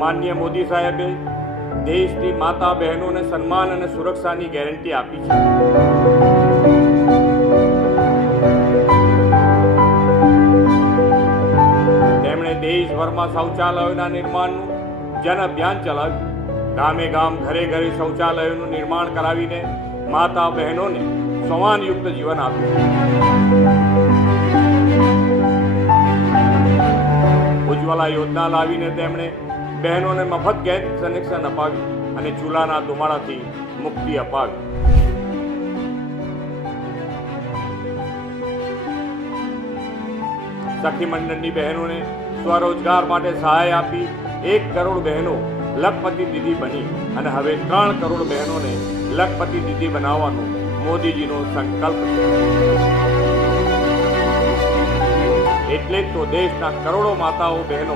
માનનીય મોદી સાહેબે દેશની માતા બહેનોને સન્માન અને સુરક્ષાની ગેરંટી આપી છે. તેમણે દેશભરમાં શૌચાલયોના નિર્માણનું જન અભિયાન ચલાવ્યું. ગામે ગામ ઘરે ઘરે શૌચાલયોનું નિર્માણ કરાવીને માતા બહેનોને સન્માનયુક્ત જીવન આપ્યું. ઉજ્જવલા યોજના લાવીને તેમણે બહેનોને મફત ગેસ કનેક્શન અપાવ્યું અને ચૂલાના ધુમાડાથી મુક્તિ અપાવી. સખી મંડળની બહેનોને સ્વરોજગાર માટે સહાય આપી 1 કરોડ બહેનો લખપતિ દીદી બની અને હવે 3 કરોડ બહેનોને લખપતિ દીદી બનાવવાનો મોદીજીનો સંકલ્પ છે. એટલે જ તો દેશના કરોડો માતાઓ બહેનો